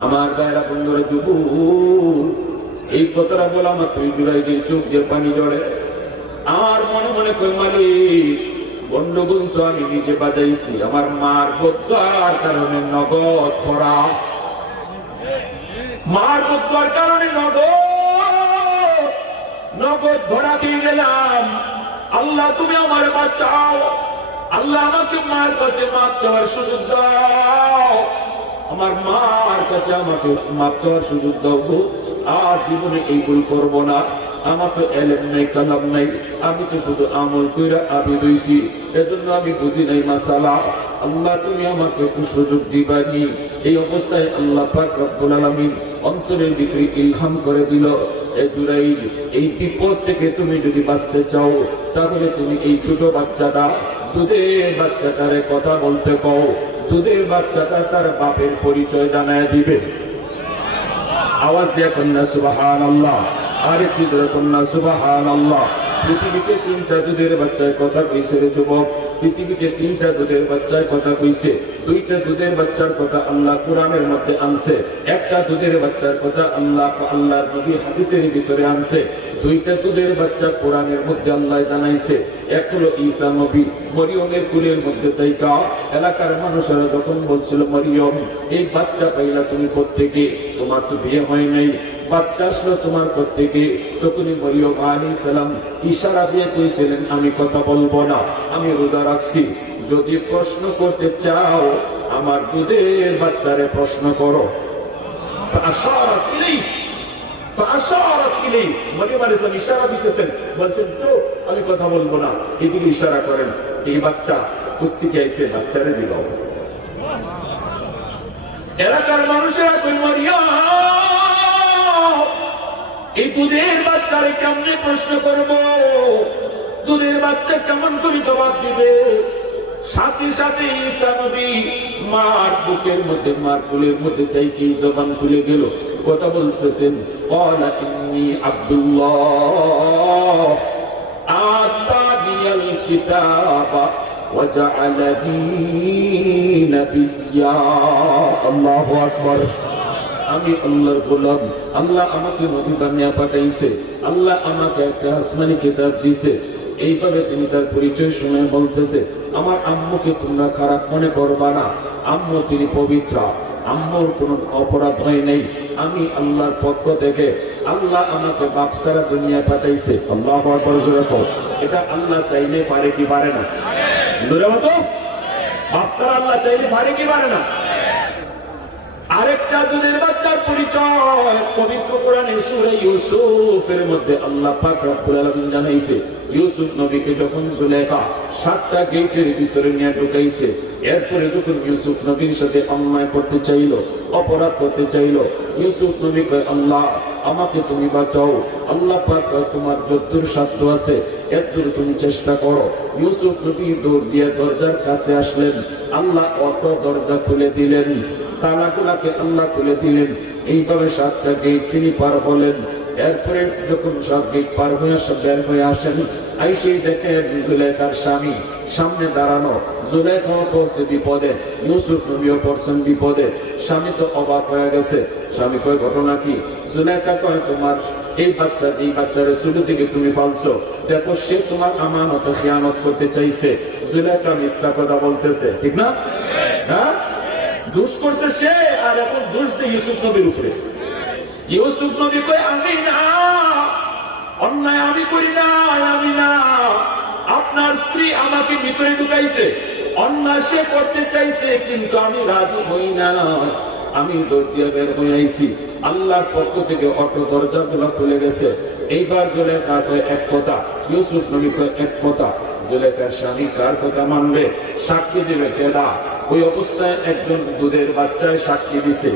আমার ভাইরা বন্ধুরা, যুবক, এই কথাটা বলা মাত্র জুরাইদের চোখ দিয়ে পানি জড়ে। আমার মনে মনে কই, মালিক, গন্ডগোল তো আমি নিজে বাজাইছি, আমার মার বদুয়ার কারণে নগদ ধরা, মার বদুয়ার কারণে নগদ ধরা খেয়ে গেলাম। আল্লাহ তুমি আমার বাঁচাও, আল্লাহ আমাকে মার কাছে মাপ চাওয়ার সুযোগ দাও, আমার মার কাছে আমাকে মাপ চাওয়ার সুযোগ দাও গো। আর জীবনে এই ভুল করবো না। আমার তো এলেম নাই, কালাম নাই, আমি তো শুধু আমল কইরা আবিদ হইছি, এজন্য আমি বুঝি নাই মাসালা। আল্লাহ তুমি আমাকে একটু সুযোগ দিবানি। এই অবস্থায় আল্লাহ পাক রব্বুল আলামিন অন্তরের ভিতরে ইলহাম করে দিল, এ জুরাইজ, এই বিপদ থেকে তুমি যদি বাঁচতে চাও, তাহলে তুমি এই ছোট বাচ্চাটা, দুধের বাচ্চাটারে কথা বলতে কও। দুধের বাচ্চাটা তার বাপের পরিচয় জানায় দিবে। আওয়াজ দিয়ে কন্যা সুবহানাল্লাহ, আরে কি করে কন্যা সুবহানাল্লাহ। পৃথিবীতে 3টা দুধের বাচ্চার কথা কইছে রে যুবক, পৃথিবীতে 3টা দুধের বাচ্চার কথা কইছে। 2টা দুধের বাচ্চার কথা আল্লাহ কোরআনের মধ্যে আনছে, একটা দুধের বাচ্চার কথা আল্লাহর নবী হাদিসের ভিতরে আনছে। 2টা দুধের বাচ্চা কোরআনের মধ্যে আল্লাহ জানাইছে। এক হলো ঈসা নবী, মরিয়মের কুলের মধ্যে তাইকা এলাকার মানুষেরা যখন বলছিল, মরিয়ম, এই বাচ্চা পাইলা তুমি কোত্থেকে? তোমার তো বিয়ে হয় নাই, বাচ্চা আসলো তোমার কোত্থেকে? তখনই মরিয়ম আলাইহিস সালাম ইশারা দিয়ে কইছিলেন, আমি কথা বলবো না, আমি রোজা রাখছি। যদি প্রশ্ন করতে চাও, আমার দুধের বাচ্চারে প্রশ্ন করো। ফাআশারাত ইলাইহি, মরিয়ম আলাইহিস সালাম ইশারা দিতেছেন, বলছেন তো আমি কথা বলবো না, এদিকে ইশারা করেন। এই বাচ্চা কোত্থেকে আইছে? বাচ্চারে দিবাও। এলাকার মানুষেরা কই, মরিয়ম, এই দুধের বাচ্চারে কেমনে প্রশ্ন করবো? দুধের বাচ্চা কেমন করে জবাব দিবে? সাথে সাথে ঈসা নবী মার বুকের মধ্যে, মার কোলের মধ্যে তাইকে জবান খুলে গেল, কথা বলতেছেন। ক্বালা ইন্নী আব্দুল্লাহ আতানিয়াল কিতাবা ওয়া জাআলানি নাবিয়্যা। আল্লাহু আকবার। আমি আল্লাহর গোলাম, আল্লাহ আমাকে নবী বানিয়ে পাঠাইছে, আল্লাহ আমাকে একটা আসমানি কিতাব দিছে। এইভাবে তিনি তার পরিচয় শুনে বলতেছে, আমার আম্মুকে তোমরা খারাপ মনে করবা না, আম্মু তিনি পবিত্র, আম্মুর কোনো অপরাধ হয় নাই। আমি আল্লাহর পক্ষ থেকে, আল্লাহ আমাকে বাপ ছাড়া দুনিয়ায় পাঠাইছে। আল্লাহু আকবার। জোরে কও, এটা আল্লাহ চাইলে পারে কি পারে না? জোরে বলো, বাপ ছাড়া আল্লাহ চাইলে পারে কি পারে না? আরেকটা দুধের বাচ্চার পরিচয় পবিত্র কোরআনে সূরা ইউসুফের মধ্যে আল্লাহ পাক রব্বুল আলামিন জানাইছে, ইউসুফ নবীকে যখন জুলেখা 7টা গেটের ভিতরে নিয়ে ঢুকাইছে, এরপরে যখন ইউসুফ নবীর সাথে অন্যায় করতে চাইল, অপরাধ করতে চাইল, ইউসুফ নবী কয়, আল্লাহ আমাকে তুমি বাঁচাও। আল্লাহ পাক কয়, তোমার যতদূর সাধ্য আছে এতদূর তুমি চেষ্টা করো। ইউসুফ নবী দৌড় দিয়ে দরজার কাছে আসলেন, আল্লাহ অত দরজা খুলে দিলেন, তালাগুলাকে আল্লাহ খুলে দিলেন। এইভাবে 7টা গেট তিনি পার হলেন। এরপরে যখন 7 গেট পার হয়ে বের হয়ে আসেন, আইসেই দেখেন জুলেখার স্বামী সামনে দাঁড়ানো। জুলেখাও পড়ছে বিপদে, ইউসুফ নবীও পড়ছেন বিপদে। স্বামী তো অবাক হয়ে গেছে। স্বামী কয়, ঘটনা কি? জুলেখা কয়, তোমার এই বাচ্চারে শুরু থেকে তুমি ফালছো, দেখো সে তোমার আমানত খিয়ানত করতে চাইছে। জুলেখা মিথ্যা কথা বলতেছে, ঠিক না? হ্যাঁ, দোষ করছে সে, আর এখন দোষ দেয় ইউসুফ নবীর উপরে। ইউসুফ নবী কয়, আমি না, অন্যায় আমি করি না, আমি না, আপনার স্ত্রী আমাকে ভিতরে ঢুকাইছে, অন্যায় সে করতে চাইছে, কিন্তু আমি রাজি হই না, আমি দরজা বের হয়ে আইছি। আল্লাহর পক্ষ থেকে অটো দরজা গুলো খুলে গেছে। এইবার জুলেখা কয় এক কথা, ইউসুফ নবী কয় এক কথা। জুলেখার স্বামী কার কথা মানবে? সাক্ষী দিবে কেডা? ওই অবস্থায় একজন দুধের বাচ্চায় সাক্ষী দিছে।